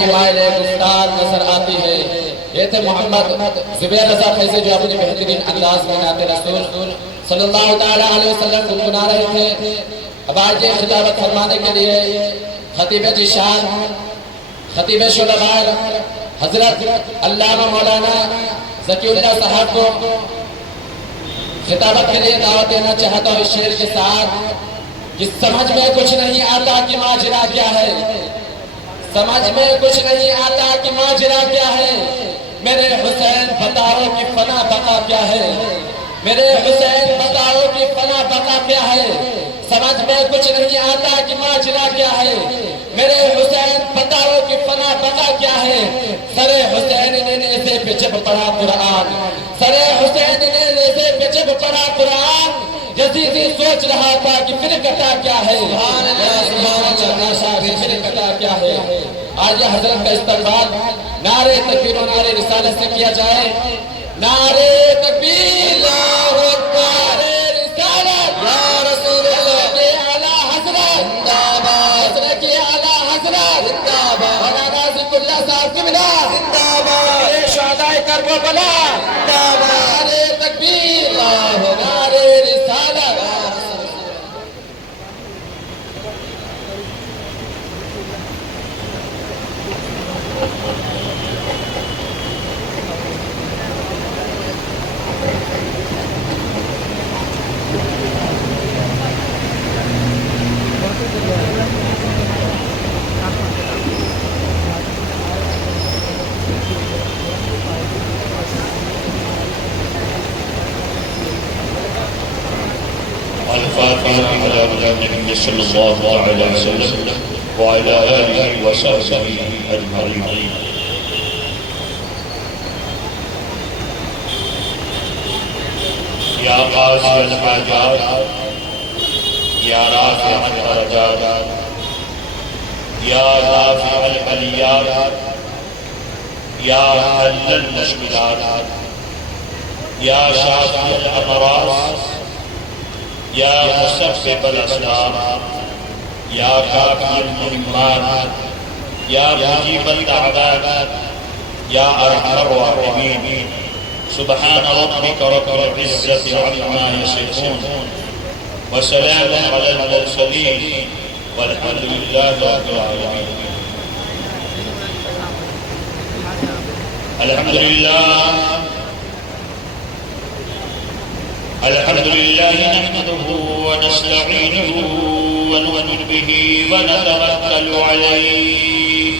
گہری مائل گفتار نظر آتی ہے۔ یہ تھے محمد زبیر رضا فیضی جو اپنے بہترین انداز میں نعت رسول صلی اللہ علیہ وسلم گنگنا رہے تھے۔ اب آئیے خطابت فرمانے کے لیے خطیب جیشان، خطیب شعبہ حضرت علامہ مولانا ذکی اللہ صاحب کو خطابت کے لیے دعوت دینا چاہتا ہوں اس شعر کے ساتھ کہ سمجھ میں کچھ نہیں آتا کہ ماجرا کیا ہے، سمجھ میں کچھ نہیں آتا کہ ماجرا کیا ہے، میرے حسین بتاؤ کہ فنا بقا کیا ہے، میرے حسین بتاؤ کہ فنا بقا کیا ہے، سمجھ میں کچھ نہیں آتا کہ ماجرا کیا ہے، میرے حسین بتاؤ کہ فنا بقا کیا ہے۔ سر حسین نے نیزے پہ جب پڑھا قرآن، سر حسین نے نیزے پہ جب پڑھا قرآن، یزیدی سوچ رہا تھا کہ پھر کٹا کیا ہے، پھر کٹا کیا ہے۔ آج حضرت کا استقبال نعرے تکبیر و نعرے رسالت سے کیا جائے۔ نعرے تکبیر، اللہ اکبر، نعرے رسالت، یا رسول اللہ کے اعلیٰ حضرت، زندہ باد، حضرت کے اعلیٰ حضرت، زندہ باد، مولانا ذکر اللہ صاحب قبلہ، زندہ باد، شہدائے کربلا، زندہ باد، نعرے تکبیر، اللہ، نعرے رسالت۔ الفاتحة على النبي صلى الله عليه وسلم وعلى آله وصحبه أجمعين. يا قاضي الحاجات، يا رافع الدرجات، يا دافع البليات، يا حل المشكلات، يا شافي الأمراض، یا مسبب الاسباب، یا کافی المهمات، یا مجیب الدعوات، یا ارحم الراحمین، سبحان ربك رب العزة عما يصفون وسلام على المرسلين والحمد لله رب العالمين. الحمد لله، الحمد لله نحمده ونستعينه ونؤمن به ونتوكل عليه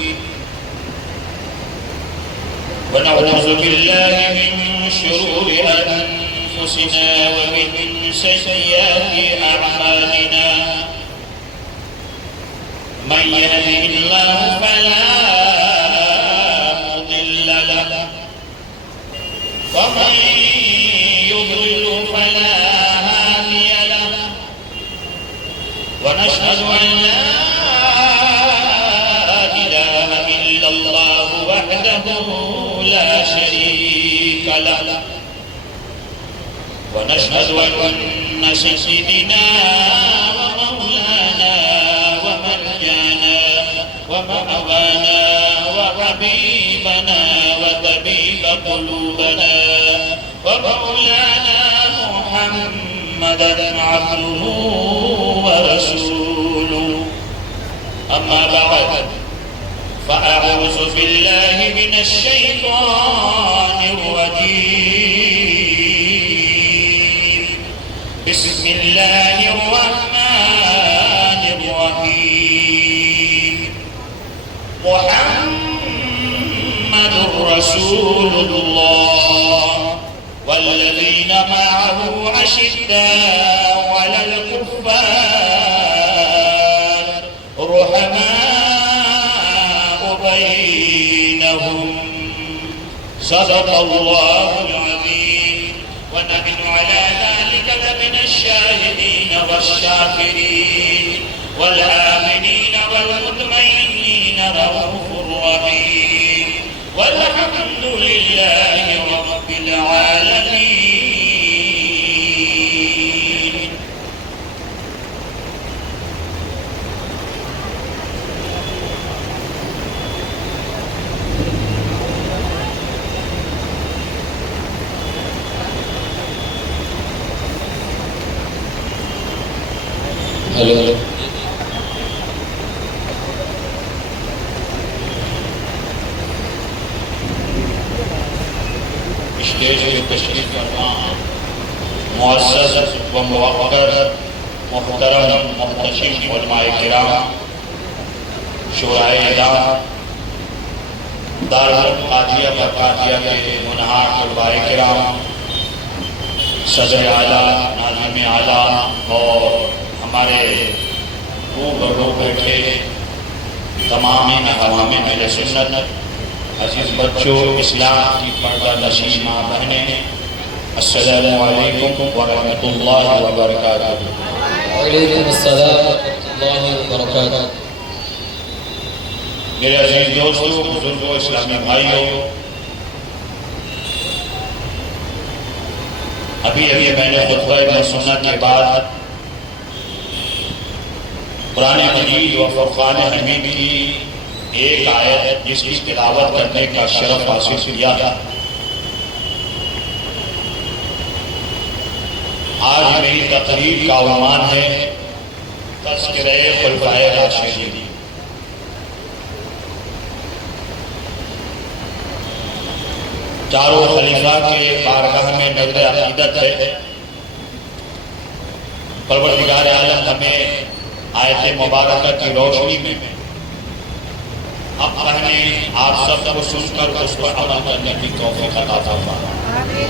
ونعوذ بالله من شرور أنفسنا ومن سيئات أعمالنا، من يهده الله فلا مضل له ومن يضلل فلا هادي له، ونشهد أن لا إله إلا الله وحده لا شريك له، ونشهد أن سيدنا ومولانا ومرجانا ومأوانا وحبيبنا وطبيب قلوبنا ومولانا محمدا عبده ورسوله. أما بعد، فأعوذ بالله من الشيطان الرجيم. بسم الله الرحمن الرحيم. محمد رسول الله والذين معه أشداء على الكفار رحماء بينهم. صدق الله العظيم. ونحن على ذلك لمن الشاهدين والشاكرين والآمنين والمطمئنين رؤوف رحيم. والحمد لله رب العالمين. اسٹیج پہ تشریف فرما معزز و موقر محترم محتشم علماء کرام، شورائے اعلان، دارالعلوم قادریہ و قادریہ کے منہار طلباء کرام، صدر اعلیٰ، ناظم اعلیٰ اور ہمارے روبرو بیٹھے تمام عوام اہل سنت، عزیز بچوں، اسلام کی پردہ نشین ماں بہنیں، السلام علیکم ورحمۃ اللہ وبرکاتہ۔ وعلیکم السلام ورحمۃ اللہ وبرکاتہ۔ میرے عزیز دوستوں، بزرگوں، اسلامی بھائیوں، ابھی میں نے خطبہ مسنہ کے بعد قرآن مجید و فرقان حمید کی ایک آیت جس کی تلاوت کرنے کا شرف حاصل کیا۔ آج میری تقریر کا عنوان ہے تذکرہ خلفائے راشدین۔ چاروں خلیفہ کے بارگاہ میں نظر عقیدت ہے، پروردگار عالم ہمیں آیت مبارکہ کی روشنی میں اب پڑھنے آپ سب کو سن کر اس پر عمل کرنے کی توفیق عطا فرمائے۔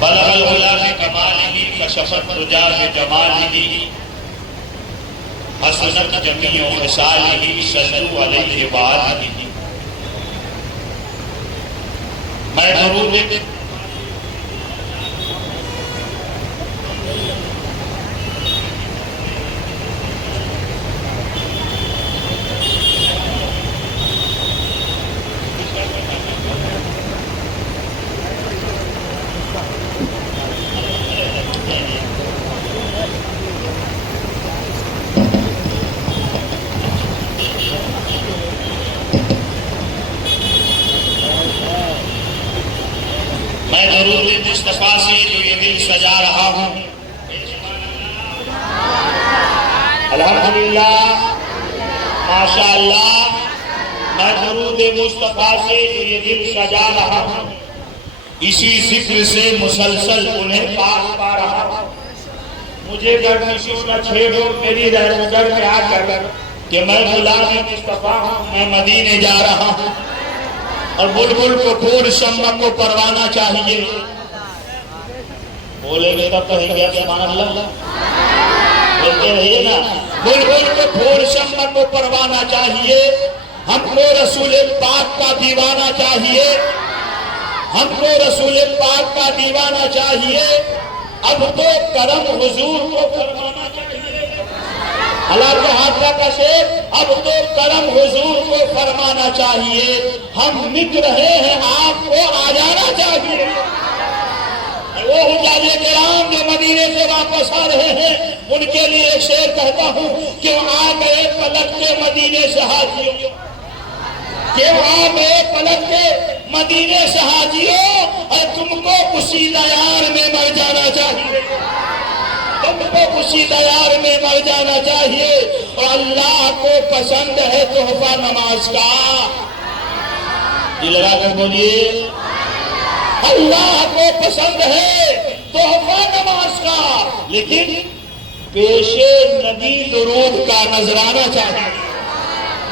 بلغ العلا بکمالہ کشفت الدجی بجمالہ، حسنت جمیع خصالہ صلوا علیہ وآلہ۔ میں درود مصطفیٰ سے جو یہ دل سجا رہا ہوں، الحمدللہ، ماشاءاللہ، میں درود مصطفیٰ سے جو یہ دل سجا رہا ہوں، اسی ذکر سے مسلسل انہیں پاک پا رہا ہوں۔ مجھے گردشوں نہ چھیڑو میری رہنگر میں آ کر کہ میں غلام مصطفیٰ ہوں، میں مدینے جا رہا ہوں۔ اور بلبل کو پھول شمع کو پروانہ چاہیے، بولے گے تب کہیں گے سبحان اللہ، بولتے رہیے نا۔ بلبل کو پھول شمع کو پروانہ چاہیے، ہم کو رسول پاک کا دیوانہ چاہیے، ہم کو رسول پاک کا دیوانہ چاہیے، اب تو کرم حضور کو فرمانا چاہیے۔ اللہ کے ہاتھ کا شیر، اب تو کرم حضور کو فرمانا چاہیے، ہم مٹ رہے ہیں آپ کو آ جانا چاہیے۔ وہ حجاج کرام جو مدینے سے واپس آ رہے ہیں، ان کے لیے ایک شعر کہتا ہوں کہ آ گئے پلٹ کے مدینے سے حاجیوں، کہ آ گئے پلٹ کے مدینے سے حاجیوں، اور تم کو اسی دیار میں مر جانا چاہیے، تم کو اسی دیار میں مر جانا چاہیے۔ اور اللہ کو پسند ہے تحفہ نماز کا، یہ لگا کر بولیے، اللہ کو پسند ہے تحفہ نماز کا، لیکن پیش نبی درود کا نذرانہ چاہیے،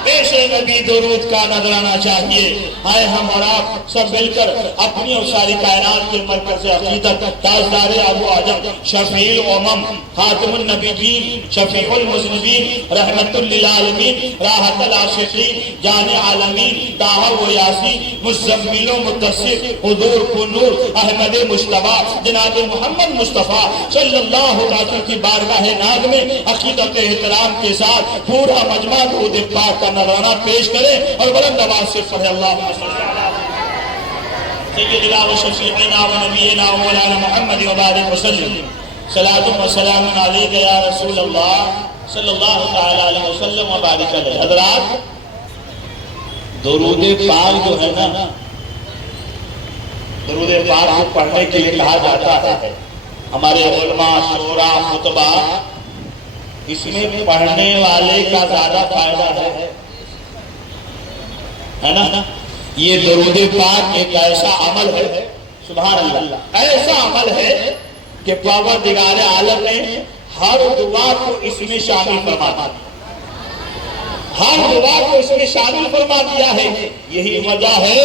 پیش نبی درود کا نذرانہ چاہیے۔ آئے ہم اور آپ سب مل کر اپنی اور ساری کائنات کے مرکز عقیدت تاجدار ابو اعظم شفیع الامم خاتم النبیین شفیع المذنبین رحمت للعالمین راحت العاشقین جان عالمین طٰہٰ و یاسین مزمل و متصل حضور کو نور احمد مجتبیٰ جناب محمد مصطفیٰ صلی اللہ علیہ وسلم کی بارگاہ ناز میں عقیدت احترام کے ساتھ پورا مجمع درود پاک کا نذرانہ پیش کریں اور بلند آواز سے پڑھے اللہم صلی سیدنا و شفیعنا و نبینا و مولانا محمد و بارک وسلم صلاۃ و سلام علیک یا رسول اللہ صلی اللہ تعالی علیہ وسلم و بارک علیہ۔ حضرات، درود پاک جو ہے نا، درود پاک کو پڑھنے کے لیے کہا جاتا ہے، ہمارے علماء شورا خطبہ اس میں پڑھنے والے کا زیادہ فائدہ ہے نا۔ یہ درود پاک ایک ایسا عمل ہے سبحان اللہ، ایسا عمل ہے کہ پروردگار عالم نے ہر دعا کو اس میں شامل فرما دیا، ہر دعا کو اس میں شامل فرما دیا ہے۔ یہی وجہ ہے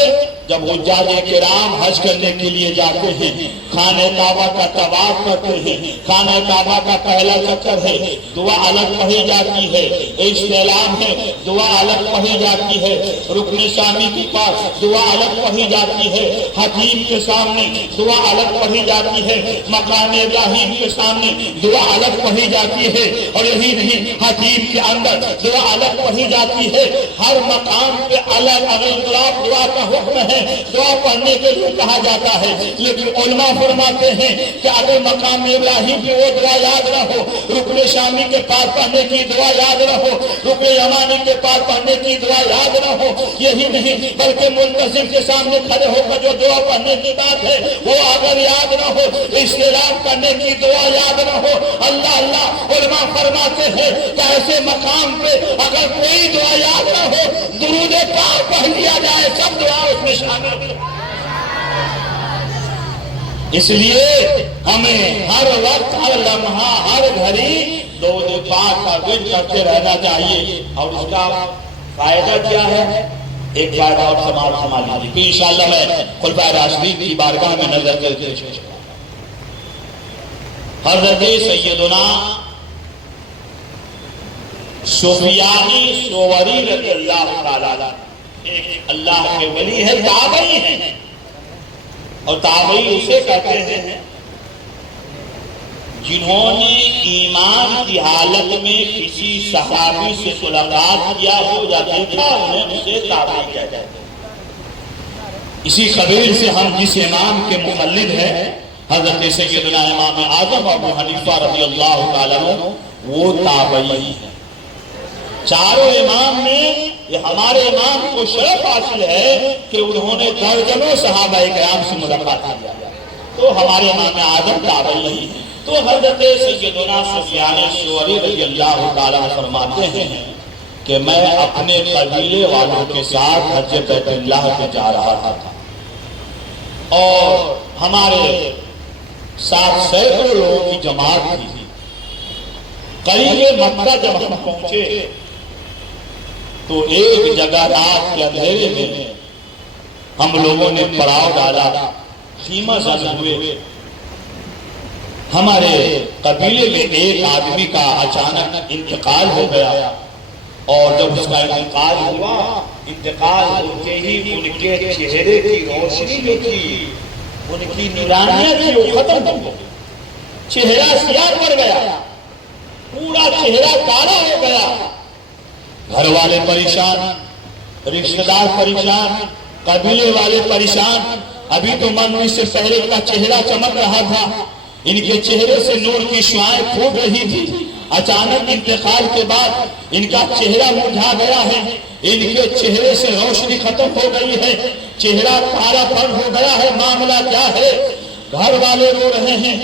جب حجاج کرام حج کرنے کے لیے جاتے ہیں، خانہ کعبہ کا طواف کرتے ہیں، خانہ کعبہ کا پہلا چکر ہے، دعا الگ پڑھی جاتی ہے، استعلام ہے، دعا الگ پڑھی جاتی ہے، رکن شامی کے پاس دعا الگ پڑھی جاتی ہے، حتیم کے سامنے دعا الگ پڑھی جاتی ہے، مقام ابراہیم کے سامنے دعا الگ پڑھی جاتی ہے، اور یہی نہیں حتیم کے اندر دعا الگ پڑھی جاتی ہے۔ ہر مقام پہ الگ الگ دعا کا حکم ہے، دعا پڑھنے کے لیے کہا جاتا ہے، لیکن علماء فرماتے ہیں کہ اگر مقام ابراہیم کی وہ دعا یاد نہ ہو، رکن شامی کے پاس پڑھنے کی دعا یاد نہ ہو، رکن یمانی کے پاس پڑھنے کی دعا یاد نہ ہو، یہی نہیں بلکہ منتظم کے سامنے کھڑے ہو کر جو دعا پڑھنے کی بات ہے وہ اگر یاد نہ ہو، استعلام کرنے کی دعا یاد نہ ہو، اللہ اللہ علماء فرماتے ہیں کہ ایسے مقام پہ اگر کوئی دعا یاد نہ ہو، درود پاک پڑھ لیا جائے، سب دعا اس میں شامل ہے۔ اس لیے ہمیں ہر وقت، ہر لمحہ، ہر گھڑی درود پاک کا ذکر کرتے رہنا چاہیے۔ اور اس کا فائدہ کیا ہے؟ ایک فائدہ اور سماعت لیجیے، پھر انشاءاللہ میں خلفائے راشدین کی بارگاہ میں نظر کرتے حضرت سیدنا سفیان ثوری رضی اللہ تعالیٰ ایک اللہ کے ولی ہے، تابعی ہیں، اور تابعی اسے کہتے ہیں جنہوں نے ایمان کی حالت میں کسی صحابی سے ملاقات کیا ہو یا دیکھا انہیں اسے تابعی کہتے ہیں۔ اسی قبیل سے ہم جس امام کے مقلد ہیں حضرت سیدنا امام اعظم ابو حنیفہ رضی اللہ تعالیٰ عنہ، وہ تابعی ہیں۔ چاروں امام میں یہ ہمارے امام کو شرف حاصل ہے کہ انہوں نے درجنوں صحابہ کرام سے ملاقات کیا، تو ہمارے امام اعظم تابعی ہیں۔ تو حضرت سیدنا سفیان ثوری رضی اللہ تعالیٰ فرماتے ہیں کہ میں اپنے قبیلے والوں کے ساتھ حج بیت اللہ پہ جا رہا تھا، اور ہمارے ساتھ سینکڑوں لوگوں کی جماعت تھی۔ قریب مکہ جب ہم پہنچے تو ایک جگہ رات کے اندھیرے میں ہم لوگوں نے پڑاؤ ڈالا، خیمہ زن ہوئے۔ ہمارے قبیلے میں ایک آدمی کا اچانک انتقال ہو گیا، اور جب اس کا انتقال ہوا، انتقال ہوتے ہی ان کے چہرے کی روشنی جو تھی، ان کی نورانیت تھی، وہ ختم ہو گئی، چہرہ سیاہ پڑ گیا، پورا چہرہ کالا ہو گیا۔ گھر والے پریشان، رشتہ دار پریشان، قبیلے والے پریشان۔ ابھی تو مرنے سے پہلے کا چہرہ چمک رہا تھا، ان کے چہرے سے نور کی شعاعیں پھوٹ رہی تھی، اچانک انتقال کے بعد ان کا چہرہ مرجھا گیا ہے، ان کے چہرے سے روشنی ختم ہو گئی ہے، چہرہ کالا پڑ ہو گیا ہے۔ معاملہ کیا ہے؟ گھر والے رو رہے ہیں،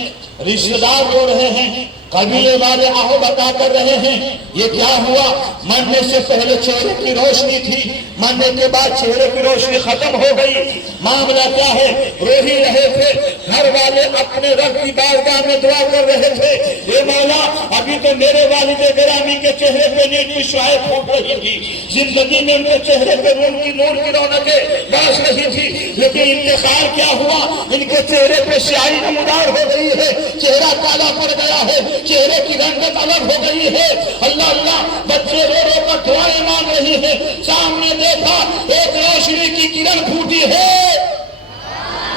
رشتہ دار رو رہے ہیں، قبیلے والے آہو بتا کر رہے ہیں یہ کیا ہوا؟ مرنے سے پہلے چہرے کی روشنی تھی، مرنے کے بعد چہرے کی روشنی ختم ہو گئی، معاملہ کیا ہے؟ رو ہی رہے تھے۔ گھر والے اپنے رب کی بارگاہ میں دعا کر رہے تھے، اے مولا ابھی تو میرے والد گرامی کے چہرے پہ نیک کی شعاعیں پھوٹ رہی تھی، زندگی میں ان کے چہرے پہ نور کی رونقیں برس رہی تھی، لیکن انتقال کیا ہوا؟ ان کے چہرے پہ سیاہی نمودار ہو گئی ہے، چہرہ کالا پڑ گیا ہے، چہرے کی رنگت الگ ہو گئی ہے۔ اللہ اللہ، بچے رو رو کر دعائیں مانگ رہی ہے۔ سامنے دیکھا ایک روشنی کی کرن پھوٹی ہے،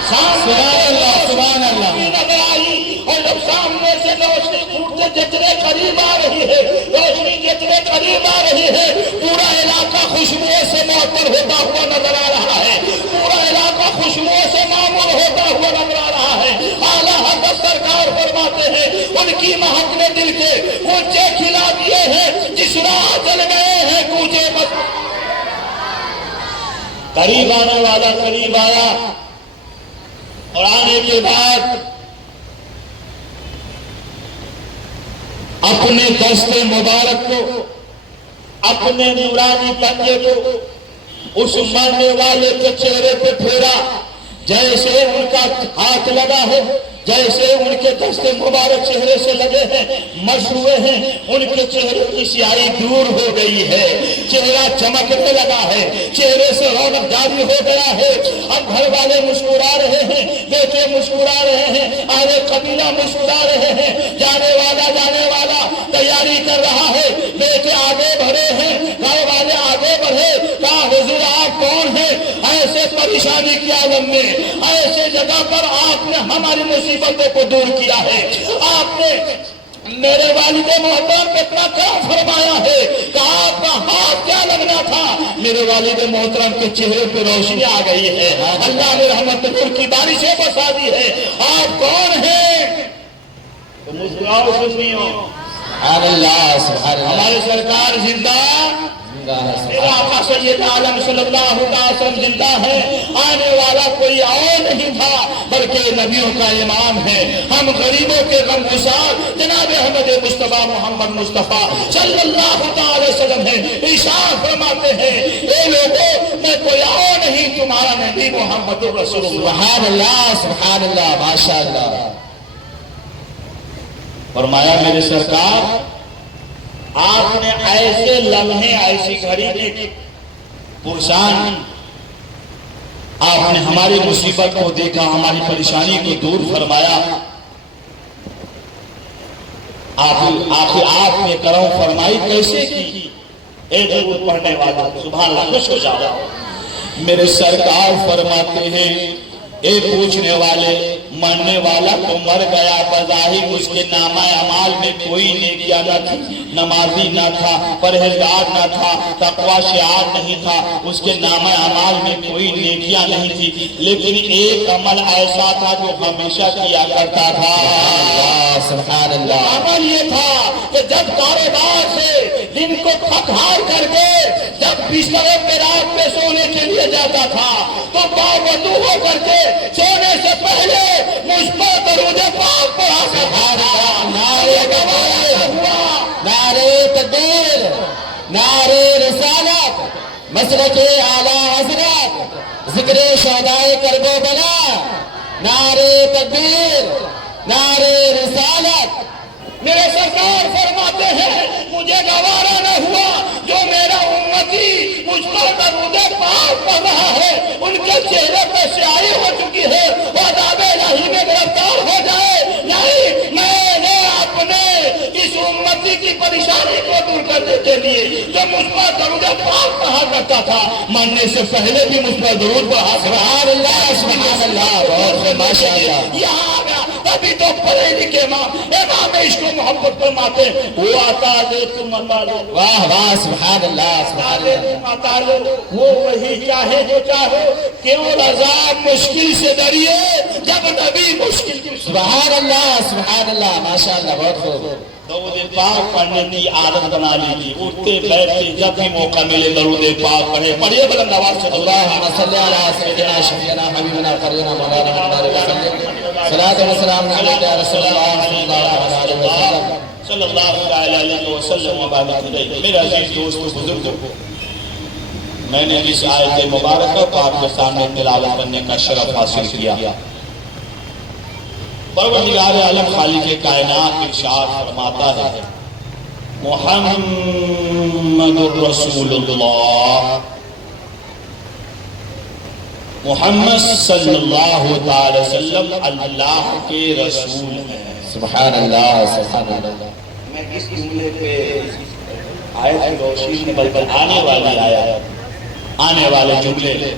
سبحان اللہ سبحان اللہ نظر آئی، اور جب سامنے سے روشنی پھوٹتے جتنے قریب آ رہی ہے، روشنی جتنے قریب آ رہی ہے، پورا علاقہ خوشبو سے معطر ہوتا ہوا نظر آ رہا ہے، پورا علاقہ خوشبو سے معمور ہوتا ہوا نظر آ رہا ہے۔ اعلیٰ حضرت سرکار فرماتے ہیں ان کی مہک نے دل کے کوچے کھلا دیے ہیں، جس راہ چل گئے ہیں کوچے بس۔ قریب آنے والا قریب آیا، اور آنے کے بعد اپنے دست مبارک کو، اپنے نورانی پنجے کو اس مرنے والے کے چہرے پہ پھیرا، جیسے ان کا ہاتھ لگا ہے، جیسے ان کے دست مبارک چہرے سے لگے ہیں، مس ہوئے ہیں، ان کے چہرے کی سیاہی دور ہو گئی ہے، چہرہ چمکنے لگا ہے، چہرے سے رونق جاری ہو گیا ہے۔ اب گھر والے مسکرا رہے ہیں، بیٹے مسکرا رہے ہیں، اہل قبیلہ مسکرا رہے ہیں، جانے والا تیاری کر رہا ہے، بیٹے آگے بڑھے ہیں، گھر والے آگے بڑھے، کہا حضور آپ کون ہیں؟ ایسے پریشانی کے عالم میں، ایسے جگہ پر آپ نے ہماری مصیبتوں کو دور کیا ہے، آپ نے میرے والد محترم پہ اتنا کرم فرمایا ہے کہ آپ کا ہاتھ کیا لگنا تھا، میرے والد محترم کے چہرے پہ روشنی آ گئی ہے، اللہ نے رحمت نور کی بارشیں برسا دی ہے، آپ کون ہیں؟ تو مسکراؤ سنیو، سبحان اللہ سبحان اللہ، ہمارے سرکار زندہ، میرا آقا سید عالم صلی اللہ علیہ وسلم زندہ ہے، آنے والا کوئی اور نہیں تھا بلکہ نبیوں کا امام ہے، ہم غریبوں کے غم گسار جناب احمد مصطفیٰ محمد مصطفیٰ صلی اللہ علیہ وسلم ہیں، ارشاد فرماتے ہیں اے لوگوں میں کوئی اور نہیں تمہارا نبی محمد رسول اللہ، سبحان اللہ سبحان اللہ، ماشاء اللہ۔ فرمایا میرے سرکار آپ نے ایسے لمحے، ایسی گھڑی میں پرسان آپ نے ہماری مصیبت کو دیکھا، ہماری پریشانی کو دور فرمایا، آپ نے کرم فرمائی کیسے کی؟ اے درود پڑھنے والا سبحان اللہ خوش ہو جاؤ۔ میرے سرکار فرماتے ہیں اے پوچھنے والے، مرنے والا تو مر گیا، بظاہر اس کے نامہ اعمال میں کوئی نیکیاں نہ تھی، نمازی نہ تھا، پرہیزگار نہ تھا، تقوی شعار نہیں تھا، اس کے نامہ اعمال میں کوئی نیکیاں نہیں تھی، لیکن ایک عمل ایسا تھا جو ہمیشہ کیا کرتا تھا، سبحان اللہ، عمل یہ تھا کہ جب کاروبار سے دن کو تھک ہار کر کے جب بستروں پہ رات میں سونے کے لیے جاتا تھا تو باوضو ہو کر کے سونے سے پہلے مجھ پر درود پاک پڑھا کرتا تھا، نعرے گواہ ہوا، نعرے تکبیر، نعرے رسالت، مسلک اعلیٰ حضرت، ذکر شہدائے کربلا، نعرے تکبیر، نعرے رسالت۔ میرے سرکار فرماتے ہیں مجھے گوارا نہ ہوا جو میرا امتی مجھ پر درود پاک پڑھ رہا ہے، ان کے چہرے پہ سیاہی ہو چکی ہے، وہ عذاب الہی میں گرفتار ہو جائے، نہیں میں نے اپنے اس امتی کی پریشانی کو دور کرنے کے لیے جو مجھ پر درود پاک پڑھا کرتا تھا، مرنے سے پہلے بھی مجھ پر درود پڑھا، سبحان اللہ سبحان اللہ، بہت ماشاء اللہ، یہاں آ گیا تبھی تو پڑھے لکھے امام عشق و محبت فرماتے وہ آتا لے تم عطا لو، واہ واہ سبحان اللہ سبحان اللہ، عطا لو، وہ وہی چاہے جو چاہو، کیوں رضا مشکل سے ڈریے جب نبی مشکل کی، سبحان اللہ سبحان اللہ، ماشاء اللہ، بہت خوب۔ درود پاک پڑھنے کی عادت بنا لیجیے، اٹھتے بیٹھتے جب بھی موقع ملے درود پاک پڑھے، پڑھیے بلند آواز سے اللہم صلی علی سیدنا شفیعنا حبیبنا قرینا مولانا محمد وسلم، صلاۃ و سلام علیک یا رسول اللہ صلی اللہ علیہ وسلم، صلی اللہ علیہ وسلم وبارک علیہ۔ میرے عزیز دوست بزرگوں، میں نے اس آیت مبارکہ کو آپ کے سامنے تلاوت کرنے کا شرف حاصل کیا۔ پروردگار عالم خالق کائنات ارشاد فرماتا ہے محمد رسول اللہ، محمد صلی اللہ علیہ وسلم اللہ کے رسول ہیں، سبحان اللہ سبحان اللہ۔ میں اس جملے پہ آیت کی روشنی میں بلکہ آنے والے جملے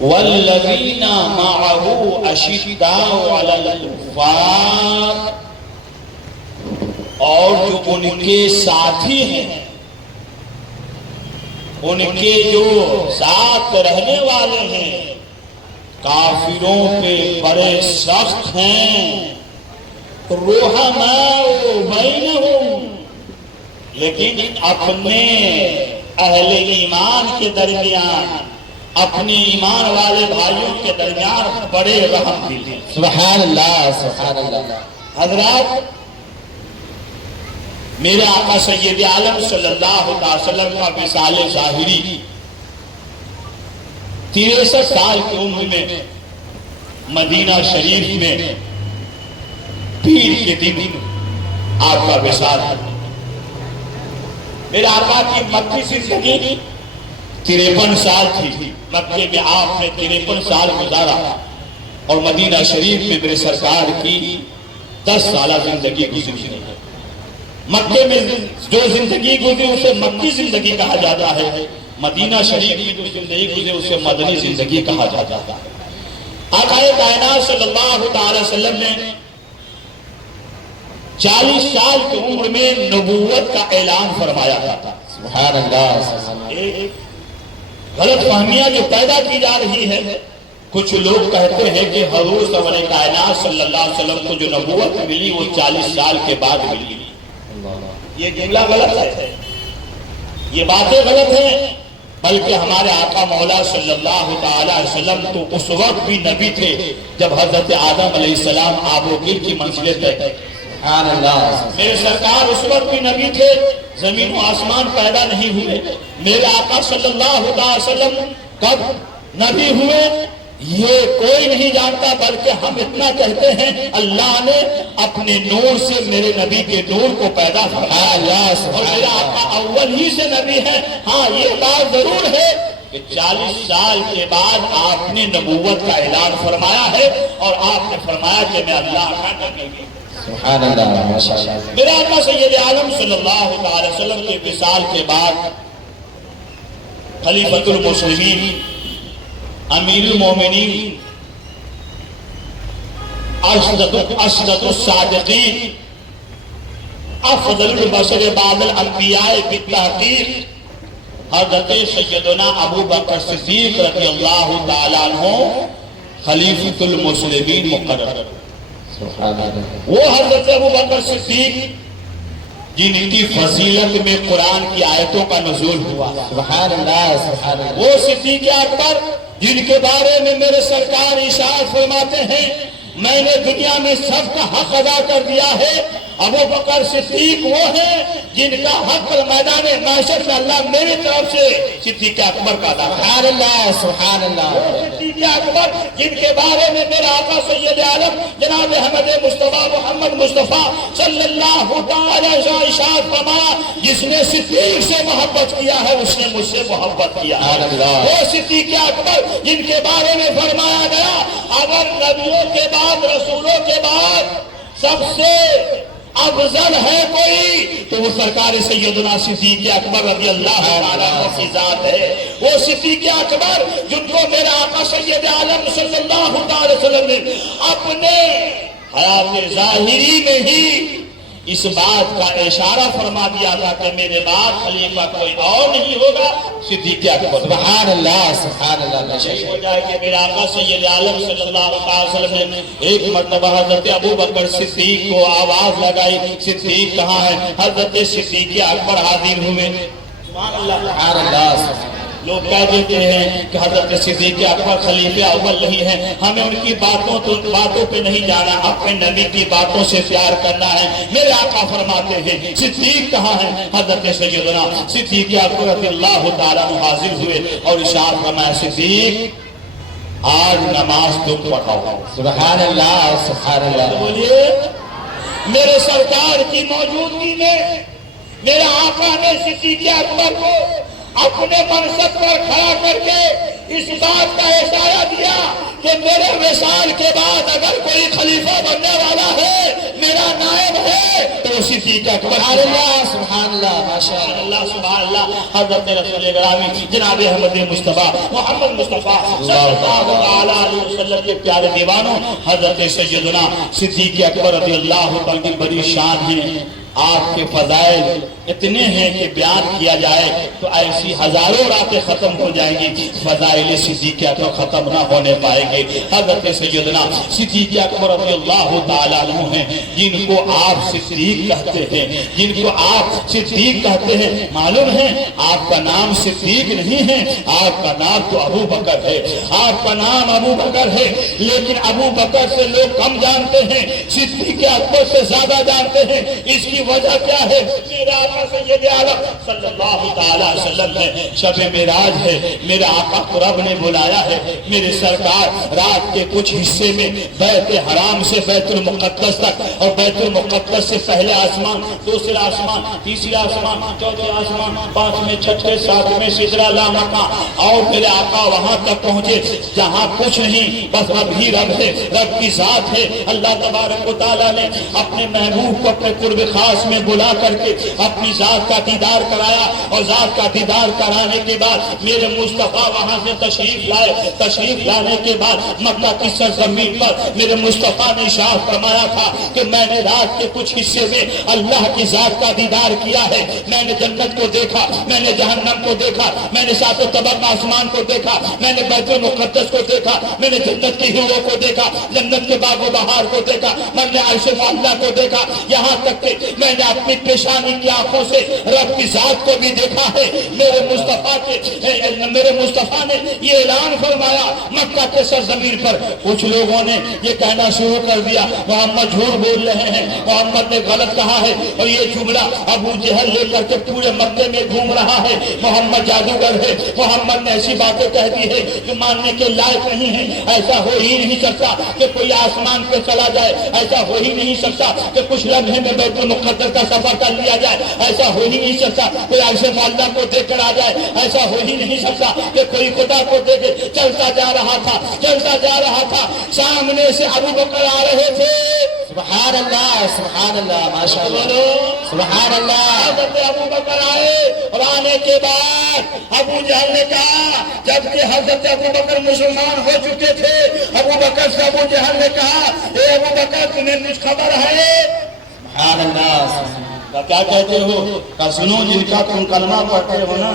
والذین معه اشداء علی الکفار، اور جو ان کے ساتھی ہیں، ان کے جو ساتھ رہنے والے ہیں، کافروں پہ بڑے سخت ہیں، رحماء بینہم، لیکن اپنے اہل ایمان کے درمیان، اپنے ایمان والے بھائیوں کے درمیان بڑے رحم دل ہیں، سبحان اللہ سبحان اللہ۔ حضرات میرے آقا سید عالم صلی اللہ علیہ وسلم کا وصال ظاہری 63 سال کی عمر میں مدینہ شریف میں پیر کے دن آپ کا وصال ہے۔ میرے آقا کی مکی زندگی 53 سال تھی، مکے میں آپ نے 53 سال گزارا، اور مدینہ شریف میں میرے سرکار کی 10 سالہ زندگی گزری ہے۔ مکے میں جو زندگی گزری اسے مکی زندگی کہا جاتا ہے، مدینہ شریف میں جو زندگی گزری اسے مدنی زندگی کہا جاتا ہے۔ آقا کائنات صلی اللہ تعالی وسلم نے 40 سال کی عمر میں نبوت کا اعلان فرمایا تھا۔ سبحان اللہ۔ غلط فہمیاں جو پیدا کی جا رہی ہے، کچھ لوگ کہتے ہیں کہ حضور سرور کائنات صلی اللہ علیہ وسلم کو جو نبوت ملی وہ 40 سال کے بعد ملی۔ یہ جملہ غلط ہے، یہ باتیں غلط ہیں، بلکہ ہمارے آقا مولا صلی اللہ تعالی علیہ وسلم تو اس وقت بھی نبی تھے جب حضرت آدم علیہ السلام آب و گل کی منزلیں طے کی۔ سبحان اللہ۔ میرے سرکار اس وقت بھی نبی تھے، زمین و آسمان پیدا نہیں ہوئے۔ میرے آقا صلی اللہ علیہ وسلم کب نبی ہوئے یہ کوئی نہیں جانتا، بلکہ ہم اتنا کہتے ہیں اللہ نے اپنے نور سے میرے نبی کے نور کو پیدا فرمایا، اور میرا آقا اول ہی سے نبی ہے۔ ہاں یہ بات ضرور ہے کہ 40 سال کے بعد آپ نے نبوت کا اعلان فرمایا ہے، اور آپ نے فرمایا کہ میں اللہ کا نبی ہوں۔ سبحان اللہ، ماشاءاللہ۔ میرا آقا سید عالم صلی اللہ تعالی وسلم کے وصال کے بعد خلیفۃ المسلمین، امیر المومنین، اسد الصادقین، افضل البشر بعد الانبیاء بالتحقیق حضرت سیدنا ابو بکر صدیق رضی اللہ تعالیٰ عنہ خلیفۃ المسلمین مقرر۔ وہ حضرت ابو بکر صدیق جن کی فضیلت میں قرآن کی آیتوں کا نزول ہوا، سبحان اللہ، سبحان اللہ۔ وہ صدیق اکبر جن کے بارے میں میرے سرکار ارشاد فرماتے ہیں میں نے دنیا میں سب کا حق ادا کر دیا ہے، ابو بکر صدیق وہ ہیں جن کا حق میدان معاشر میں اللہ میری طرف سے صدیق اکبر کا ادا کرتا ہے۔ سبحان اللہ، سبحان اللہ۔ صدیق اکبر جن کے بارے میں میرا آقا سید عالم جناب احمد مصطفیٰ محمد مصطفیٰ صلی اللہ تعالی وسلم ارشاد فرمایا جس نے صدیق سے محبت کیا ہے اس نے مجھ سے محبت کیا ہے۔ وہ صدیق اکبر جن کے بارے میں فرمایا گیا اگر نبیوں کے بعد رسولوں کے بعد سب سے افضل ہے کوئی تو وہ سرکار سیدنا صدیق اکبر رضی اللہ عنہ کی ذات ہے۔ وہ صدیق اکبر جن کو میرا آقا سید عالم صلی اللہ علیہ وسلم نے اپنے حیات ظاہری میں ہی اس بات کا اشارہ فرما دیا تھا کہ میرے بعد خلیفہ کوئی اور نہیں ہوگا صدیق اکبر۔ سبحان اللہ، سبحان اللہ۔ یہ ہو جائے کہ میرا آقا سید عالم صلی اللہ علیہ وسلم نے ایک مرتبہ حضرت ابو بکر صدیق کو آواز لگائی صدیق کہاں ہے؟ حضرت صدیق اکبر حاضر ہوئے۔ سبحان اللہ۔ لوگ کہہ دیتے ہیں کہ حضرت صدیق اکبر خلیفہ اول نہیں ہے، ہمیں ان کی باتوں پہ نہیں جانا، اپنے نبی کی باتوں سے پیار کرنا ہے۔ میرے آقا فرماتے ہیں صدیق کہاں ہے؟ حضرت سیدنا صدیق اکبر رضی اللہ تعالیٰ عنہ حاضر ہوئے اور ارشاد فرمایا صدیق آج نماز تم پڑھاؤ۔ سبحان اللہ، سبحان اللہ۔ بولیے میرے سرکار کی موجودگی میں میرا آقا نے صدیق اکبر کو اپنے منصب پر کھڑا کر کے اس بات کا اشارہ دیا کہ میرے وصال کے بعد اگر کوئی خلیفہ بننے والا ہے میرا نائب ہے تو صدیق اکبر۔ سبحان اللہ، سبحان اللہ، ماشاء اللہ، سبحان اللہ۔ حضرت رسول گرامی جناب احمد مصطفیٰ محمد مصطفیٰ صلی اللہ علیہ وسلم کے پیارے دیوانوں حضرت سیدنا صدیق اکبر رضی اللہ تعالیٰ کی بڑی شان ہے۔ آپ کے فضائل اتنے ہیں کہ بیان کیا جائے تو ایسی ہزاروں راتیں ختم ہو جائیں گی، فضائل صدیق اکبر ختم نہ ہونے پائیں گے۔ حضرت سیدنا صدیق اکبر رضی اللہ تعالیٰ عنہ ہیں جن کو آپ صدیق کہتے ہیں، جن کو آپ صدیق کہتے ہیں۔ معلوم ہے آپ کا نام صدیق نہیں ہے، آپ کا نام تو ابو بکر ہے، آپ کا نام ابو بکر ہے، لیکن ابو بکر سے لوگ کم جانتے ہیں، صدیق اکبر سے زیادہ جانتے ہیں۔ اس کی وجہ کیا ہے؟ میرا سید عالم صلی اللہ تعالی علیہ وسلم ہے، شب معراج ہے، میرے آقا کو رب نے بلایا ہے، میرے سرکار رات کے کچھ حصے میں بیت حرام سے بیت المقدس تک اور بیت المقدس سے پہلے آسمان، دوسرا آسمان، تیسرا آسمان، چوتھے آسمان، پانچویں، چھٹے، ساتویں سدرہ لامکان، اور میرے آقا وہاں تک پہنچے جہاں کچھ نہیں، بس اب ہی رب ہے، رب کی ذات ہے۔ اللہ تبارک و تعالیٰ نے اپنے محبوب کو اپنے قرب خاص میں بلا کر کے اپنی ذات کا دیدار کرایا، اور ذات کا دیدار کرانے کے بعد میرے مصطفیٰ وہاں سے تشریف لائے۔ تشریف لانے کے بعد مکہ کی سرزمین پر میرے مصطفیٰ نے ارشاد فرمایا تھا کہ میں نے رات کے کچھ حصے میں اللہ کی ذات کا دیدار کیا ہے، میں نے جنت کو دیکھا، میں نے جہنم کو دیکھا، میں نے سات طبق آسمان کو دیکھا، میں نے بیت المقدس کو دیکھا، میں نے جنت کے ہیروں کو دیکھا، جنت کے باغ و بہار کو دیکھا، میں نے عرش معلیٰ کو دیکھا، یہاں تک کہ میں نے اپنی پیشانی کی آنکھوں سے رب کی ذات کو بھی دیکھا ہے۔ میرے مصطفیٰ نے یہ اعلان فرمایا مکہ کے سرزمین پر۔ کچھ لوگوں نے یہ کہنا شروع کر دیا محمد جھوٹ بول رہے ہیں، محمد نے غلط کہا ہے، اور یہ جملہ ابو جہل لے کر کے پورے مکے میں گھوم رہا ہے، محمد جادوگر ہے، محمد نے ایسی باتیں کہہ دی ہے جو ماننے کے لائق نہیں ہے۔ ایسا ہو ہی نہیں سکتا کہ کوئی آسمان پہ چلا جائے، ایسا ہو ہی نہیں سکتا کہ کچھ لمحے میں بیت المقدس کا سفر کر لیا جائے، ایسا ہو ہی نہیں سکتا کوئی عرش معلیٰ کو دیکھ کر آ جائے، ایسا ہو ہی نہیں سکتا کہ کوئی خدا کو دیکھے۔ چلتا جا رہا تھا، چلتا جا رہا تھا، سامنے سے ابو بکر آ رہے تھے۔ سبحان اللہ، سبحان اللہ، ماشاء اللہ، سبحان اللہ۔ حضرت ابو بکر آئے، اور آنے کے بعد ابو جہل نے کہا، جبکہ حضرت ابو بکر مسلمان ہو چکے تھے، ابو بکر سے ابو جہل نے کہا اے ابو بکر تمہیں کچھ خبر ہے؟ سبحان اللہ۔ کیا کہتے ہو؟ کہا سنو جن کا تم کلمہ پڑھتے ہو نا،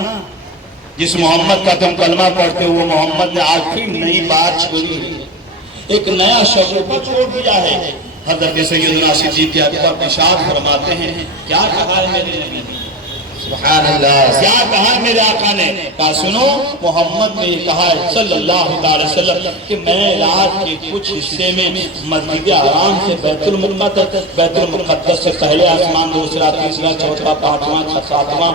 جس محمد کا تم کلمہ پڑھتے ہو وہ محمد نے آج پھر نئی بات چھوڑی، ایک نیا شعبہ چھوڑ دیا ہے۔ حضرت سیدنا صدیق اکبر ارشاد فرماتے ہیں کیا کہا ہے میرے نبی نے؟ سبحان اللہ۔ کیا کہا میرے آقا نے؟ کہا سنو محمد نے یہ کہا ہے صلی اللہ علیہ وسلم کہ میں رات کے کچھ حصے میں مسجد حرام سے بیت المقدس سے پہلے آسمان، دوسرا، تیسرا، چوتھا، پانچواں، ساتواں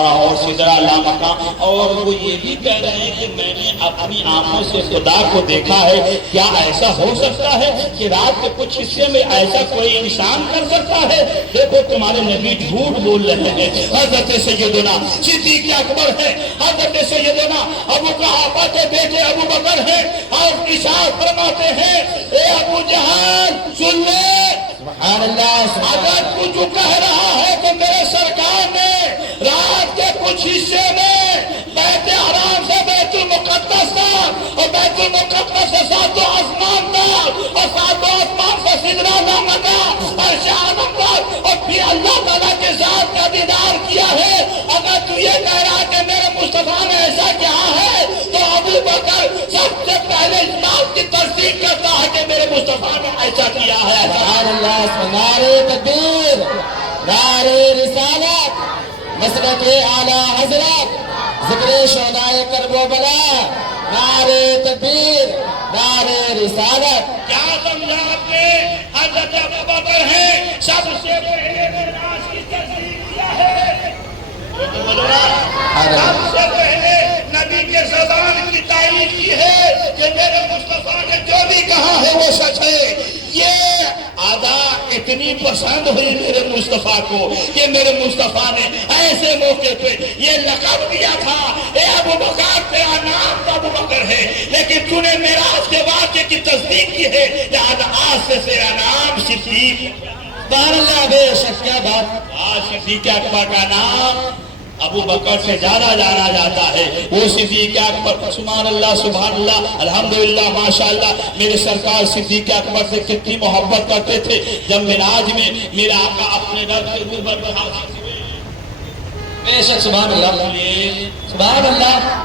اور سدرہ لامکان، اور وہ یہ بھی کہہ رہے ہیں کہ میں نے اپنی آنکھوں سے خدا کو دیکھا ہے۔ کیا ایسا ہو سکتا ہے کہ رات کے کچھ حصے میں ایسا کوئی انسان کر سکتا ہے؟ دیکھو تمہارے نبی جھوٹ بول رہے ہیں۔ حضرت سیدنا صدیق اکبر ہے، حضرت سیدنا ابو قحافہ کے بیٹے ابو بکر ہیں، اور ارشاد فرماتے ہیں اے ابو جہل سن لے، سبحان اللہ۔ اگر تو جو کہہ رہا ہے کہ میرے سرکار نے رات کے کچھ حصے میں بیت حرام سے بیت المقدس تک اور بیت المقدس سے ساتوں آسمان تک اور ساتوں آسمان سے سدرہ لامکان اور شاہدم تک اور پھر اللہ تعالیٰ کے ذات کا دیدار کیا ہے، اگر تو یہ کہہ رہا کہ میرے مصطفیٰ نے ایسا کیا ہے تو ابو بکر سب سے پہلے اس بات کی تصدیق کرتا ہے کہ میرے مصطفیٰ نے ایسا کیا ہے۔ سبحان اللہ۔ نعرہ تکبیر، نعرہ رسالت، مسلک اعلیٰ حضرت، ذکر شہدائے کرب و بلا، نعرہ تکبیر، نعرہ رسالت۔ کیا سمجھا آپ نے؟ حضرت ابو بکر ہیں سب سے پہلے معراج کی تصدیق کیا ہے، سب سے پہلے نبی کے زبان کی تعریف کی ہے کہ میرے مصطفیٰ نے جو بھی کہا ہے وہ سچ ہے۔ یہ ادا اتنی پسند ہوئی میرے مصطفیٰ کو کہ میرے مصطفیٰ نے ایسے موقع پہ یہ لقب دیا تھا اے ابو بکر، تیرا نام تو ابو بکر ہے لیکن تو نے معراج کے واقعے کی تصدیق کی ہے، لہذا آج سے تیرا نام صدیق ہے۔ سبحان اللہ، بے شک، کیا بات۔ آج صدیق اکبر کا نام ابو بکر سے زیادہ جانا جاتا ہے، وہ صدیق اکبر۔ سبحان اللہ، سبحان اللہ، الحمدللہ، ماشاءاللہ۔ میرے سرکار صدیق اکبر سے کتنی محبت کرتے تھے۔ جب معراج میں میرا آقا اپنے رب کے اوپر بے شک، سبحان اللہ، سبحان اللہ۔